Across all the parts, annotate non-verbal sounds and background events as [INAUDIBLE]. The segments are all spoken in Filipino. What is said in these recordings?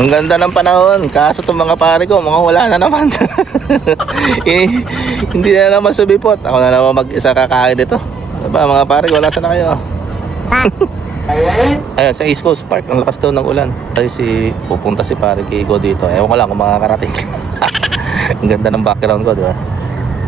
Ang ganda ng panahon. Kaso itong mga pare ko, mga wala na naman. [LAUGHS] eh, hindi na naman sumipot. Ako na naman mag-isa kakain dito. Diba mga pare ko, wala sana kayo. Ayun, sa East Coast Park, ang lakas daw ng ulan. Ay si, pupunta si pare Kigo dito. Ewan ko lang kung makakarating. [LAUGHS] ang ganda ng background ko, di ba?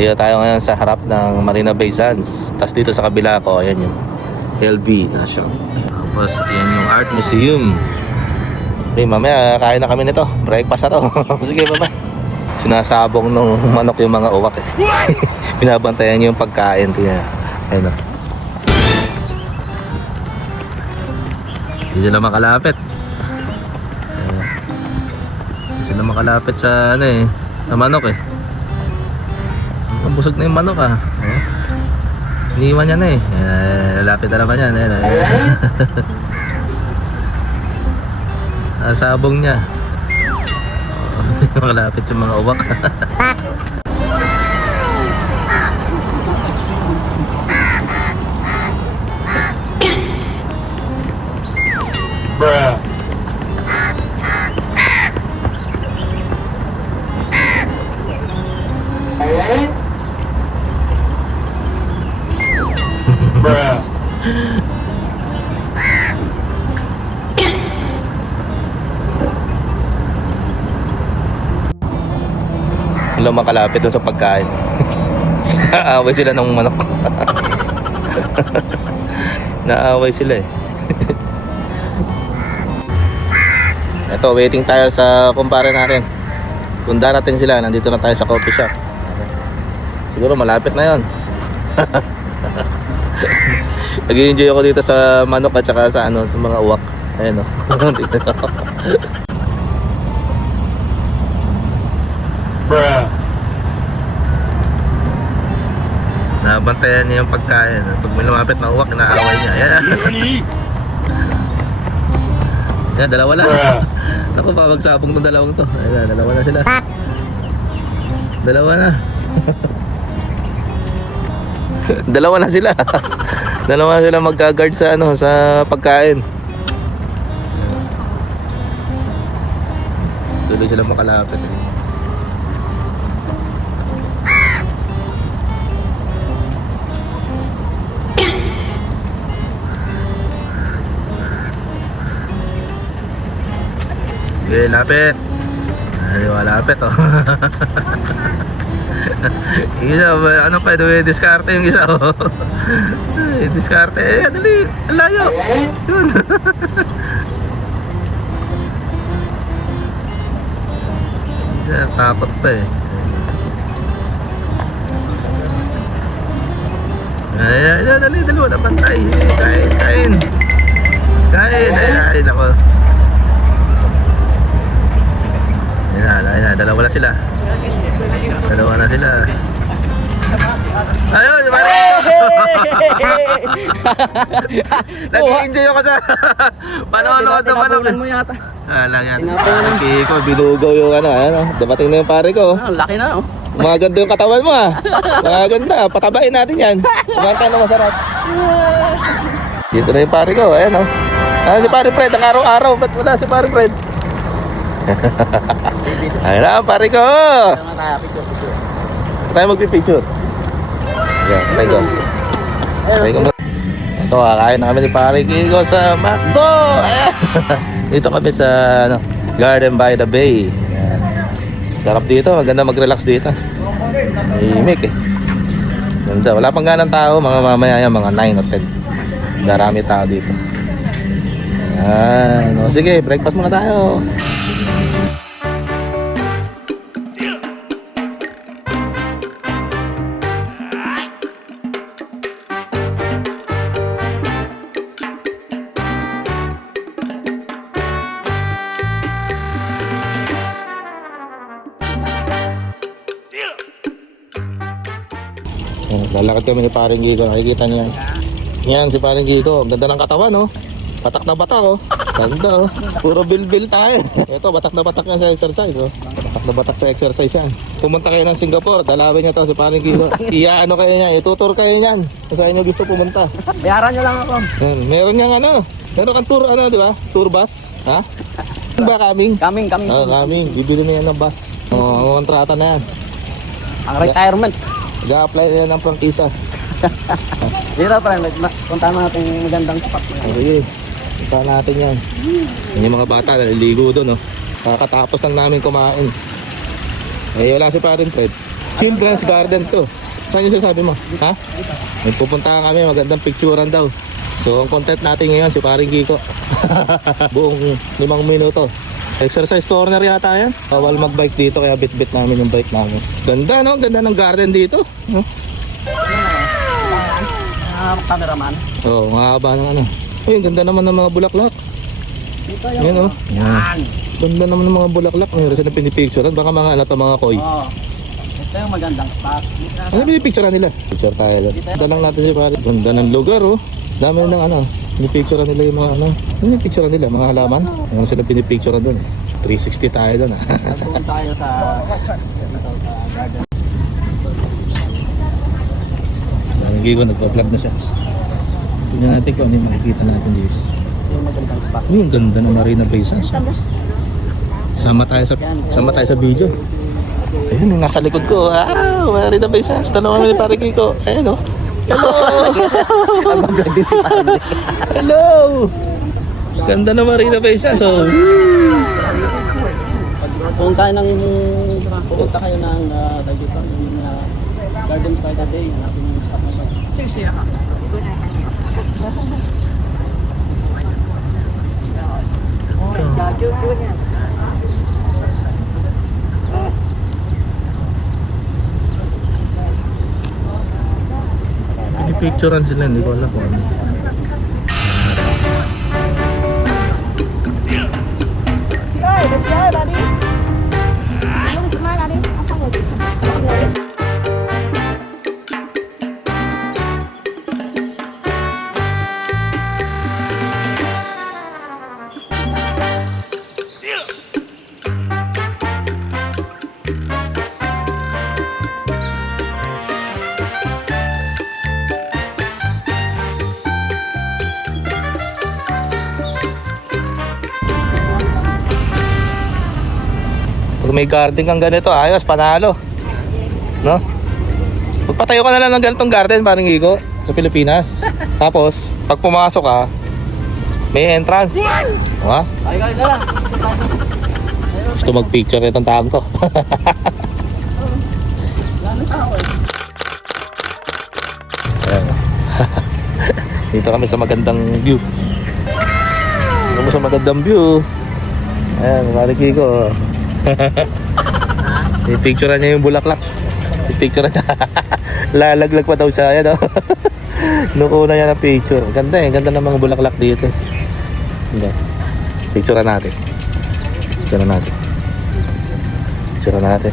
Dito tayo ngayon sa harap ng Marina Bay Sands. Tapos dito sa kabila ko, ayan yung LV na shop. Tapos yan yung Art Museum. Okay, mamaya kain na kami nito. Breakfast na to. [LAUGHS] Sige, bye Sinasabong nung manok yung mga uwak eh. [LAUGHS] Binabantayan yung pagkain. Tingnan. Ayun o. Hindi sila makalapit. Hindi sila makalapit sa ano eh. Sa manok eh. Ang busog na yung manok ah. Iniwan niya na eh. Lalapit na naman yan. Ayan, ayan. [LAUGHS] Nasabong niya. [LAUGHS] Hindi na makalapit yung mga uwak. [LAUGHS] Sila makalapit sa pagkain. [LAUGHS] Naaway sila ng manok. [LAUGHS] Naaway sila eh. [LAUGHS] Ito, waiting tayo sa kumpare natin. Kung darating sila, nandito na tayo sa coffee shop. Siguro malapit na yon. Nag-enjoy ako dito sa manok at saka sa ano, sa mga uwak. Ayan o. Tingnan mo. Nabantayan niya yung pagkain. Pag may lumapit na uwak, inaaway niya. Ayan. [LAUGHS] Yan, dalawa lang. Naku, [LAUGHS] papagsabong tong dalawang to. Ayan, dalawa na sila. Dalawa na. [LAUGHS] dalawa na sila. dalawa na sila magka-guard sa ano, sa pagkain. Tuloy sila makalapit. Eh. Okay, lapit. Ay, lapit oh. [LAUGHS] Isa, ano pa, doon diskarte yung isa oh. Diskarte, eh, dali, layo. Yun. [LAUGHS] Yan, takot pa eh. Ay, ay, dali, dali, wala pantay. Kain, kain. Kain, ay, ay, nako. Ayan, ayan, dalawa na sila. Dalawa na sila. Ayun, di ba? Nag-enjoy ako sa [LAUGHS] panonood ng manok. mo yata. Ah, lang yan. Okay, ko, binugaw yung ano, ano. Dapating na yung pare ko. Ah, laki na oh. Maganda yung katawan mo ah. [LAUGHS] Maganda, patabain natin yan. Kumanta na masarap. Dito na yung pare ko, ayan oh. Ano si pare Fred, ang araw-araw, ba't wala si pare Fred? [LAUGHS] Ayun na, pare ko! Tayo, picture, picture. Tayo magpipicture. Ayan, try ko. Try ko. Ito, kakain na kami ni pare Kiko sa McDo! [LAUGHS] Dito kami sa ano, Garden by the Bay. Ayan. Sarap dito, maganda mag-relax dito. Himik eh. Ganda. Wala pang ganang tao, mga mamaya yan, mga 9 o 10. Darami tao dito. Ayan. O, sige, breakfast muna tayo. Yan, lalakad kami ni Paring Gigo. Nakikita niyo yan. Yan, si Paring Gigo. Ang ganda ng katawan, oh. Batak na batak, oh. Ganda, oh. Puro bilbil tayo. [LAUGHS] Ito, batak na batak yan sa exercise, oh. Batak na batak sa exercise yan. Pumunta kayo ng Singapore, dalawin niyo to si Paring Gigo. [LAUGHS] Iya, ano kayo niyan? Itutur kayo niyan. Kung saan niyo gusto pumunta. Bayaran nyo lang ako. Yan, meron niyang ano. Meron kang tour, ano, di ba? Tour bus. Ha? Ba kaming? Kaming, kaming. Oo, kaming. Bibili mo yan ng bus. Oo, oh, kontrata na yan. Ang retirement. Nag-apply na yan ng prangkisa. Dito pa punta natin yung magandang spot. Sige, punta natin yan. Yan yung mga bata, naliligo doon, no? Kakatapos lang namin kumain. Eh, wala si Parin Fred. Children's Garden to. Saan yung sasabi mo? Ha? Nagpupunta kami, magandang picturean daw. So, ang content natin ngayon, si Paring Kiko. [LAUGHS] Buong limang minuto. Exercise corner yata yan. Bawal magbike dito, kaya bit-bit namin yung bike namin. Ganda, no? Ganda ng garden dito. No? Cameraman. Oo, oh, mahaba ng ano. Uy, ang ganda naman ng mga bulaklak. Dito Yan, oh. Yan. Ganda naman ng mga bulaklak. Meron sila pinipicturean. Baka mga ano to, mga koy. Oo. Ito yung magandang spot. Ano pinipicturean nila? Picture tayo. Ganda lang natin si pare. Ganda ng lugar, oh. Dami ng ano. Pinipicturean nila yung mga ano. Ano pinipicturean nila? Mga halaman? Meron sila pinipicturean doon. 360 tayo doon, ah. Nagpunta tayo sa garden. Ko, nagpa-vlog na siya. Tingnan natin kung ano yung makikita natin dito. Ito yung magandang spot. Uy, ang ganda ng Marina Bay Sands. Sama tayo sa sama tayo sa video. Ayun, yung nasa likod ko. Ah, Marina Bay Sands. Tanong kami ni Pare Kiko. Ayun, oh. Hello! [LAUGHS] Maganda din si Pare. Hello! Ganda ng Marina Bay Sands. Oh. Kung tayo nang pupunta kayo ng uh, dito, yung uh, Garden by the Day, hanapin yung spot na to. Pinipicturean sila, hindi ko alam kung ano. Pag may garden kang ganito, ayos, panalo. No? Magpatayo ka na lang ng ganitong garden, parang Igo, sa Pilipinas. [LAUGHS] Tapos, pag pumasok ka, may entrance. Ha? Gusto mag-picture itong taong to. Ayan. [LAUGHS] Dito kami sa magandang view. Dito mo sa magandang view. Ayan, pare Kiko. [LAUGHS] I-picture niya yung bulaklak. I-picture niya. [LAUGHS] Lalaglag pa daw siya. Ayan, oh. [LAUGHS] Nuko na yan ang picture. Ganda eh. Ganda ng mga bulaklak dito. Ganda. Picture natin. Picture natin. Picture natin.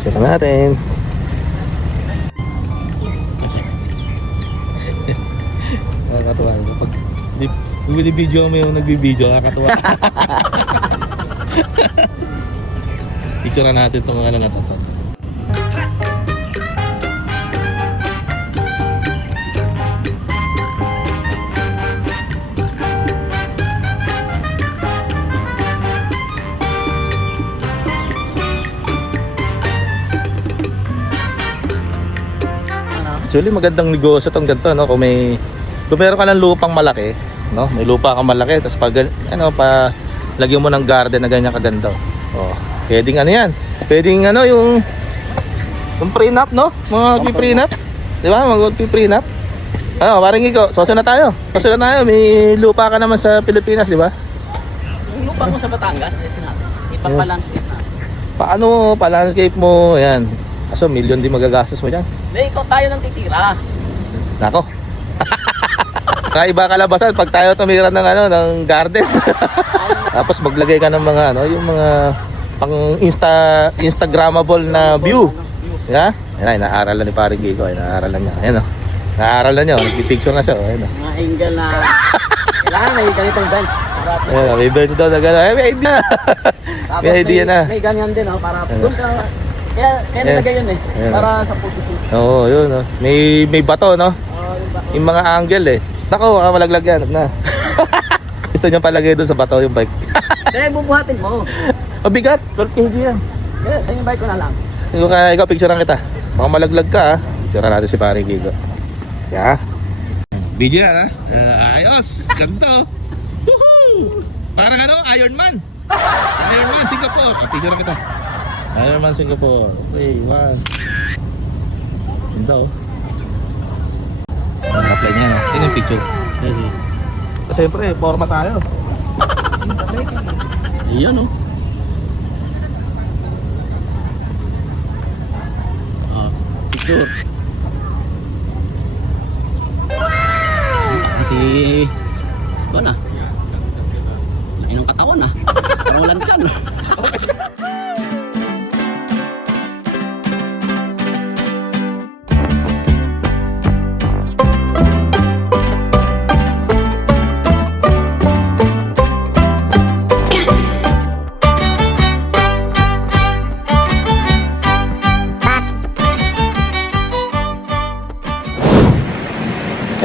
Picture natin. Nakakatuwa. Pag binibideo mo yung nagbibideo, nakakatuwa. [LAUGHS] Picture na natin itong ano na to. Actually, magandang negosyo tong ganito, no? Kung may kung meron ka ng lupang malaki, no? May lupa kang malaki, tapos pag ano pa lagyan mo ng garden na ganyan kaganda. Oh, pwedeng ano 'yan? Pwedeng ano yung yung prenup, no? Mga prenup. 'Di ba? Mag prenup. Ano, parang ikaw, sosyo na tayo. Sosyo na tayo, may lupa ka naman sa Pilipinas, di ba? Yung lupa mo sa Batangas, eh sinabi. Ipapalandscape na. Paano pa landscape mo? Ayan. Kaso million di magagastos mo diyan. Hindi, ikaw tayo nang titira. Nako. Kaiba kalabasan pag tayo tumira ng ano ng garden. [LAUGHS] Tapos maglagay ka ng mga ano, yung mga pang insta instagrammable na view. Ya? Yan, inaaralan ni Paring Gigo, inaaralan niya. Ayan oh. Naaralan niya, oh. nagpi-picture na siya, oh. Ayan oh. Mga angle na kailangan may ganitong bench. Ayan, oh, may bench daw na gano'n. Ay, may idea. May idea na. May ganyan din, oh, para doon ka. Kaya, kaya nilagay yun eh. Para sa photoshoot. Oo, yun oh. May may bato, no? Oh, yung ba? Yung mga angle eh. Nako, ah, malaglag yan. Huwag na. [LAUGHS] Gusto niya palagay doon sa bato yung bike. [LAUGHS] Kaya bubuhatin mo. Mabigat, 12 kg yan. Kaya, sa yung bike ko na lang. Ikaw, ka, ikaw picturean kita. Baka malaglag ka ha. Picturean natin si Pare Gigo. Yeah. Video yan ha. Uh, ayos. Ganda. [LAUGHS] Woohoo! Parang ano, Iron Man. Iron Man Singapore. Ah, picturean kita. Iron Man Singapore. Okay, one. Ganda oh. Apply niya. no? Yun yung picture. Siyempre, forma tayo. Iyan oh. Ah, picture. Kasi, ba na? Laki ng katawan ah. Parang walang tiyan.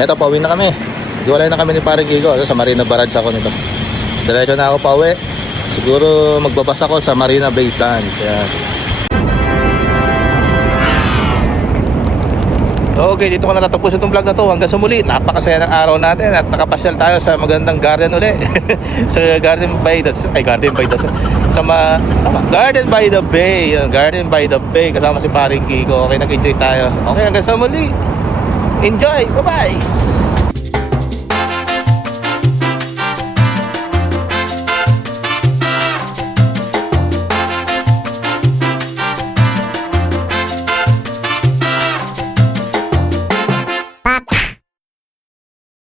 Eto, pauwi na kami. Iwalay na kami ni Pare Gigo. Sa Marina Barrage ako nito. Diretso na ako pauwi. Siguro magbabas ako sa Marina Bay Sands. Yan. Okay, dito ko na natapos itong vlog na to. Hanggang sa muli, napakasaya ng araw natin at nakapasyal tayo sa magandang garden uli. [LAUGHS] sa Garden by the ay Garden by the sa ma, tama, Garden by the Bay. Garden by the Bay kasama si Paring Kiko. Okay, nag-enjoy tayo. Okay, hanggang sa muli. Enjoy. Bye-bye.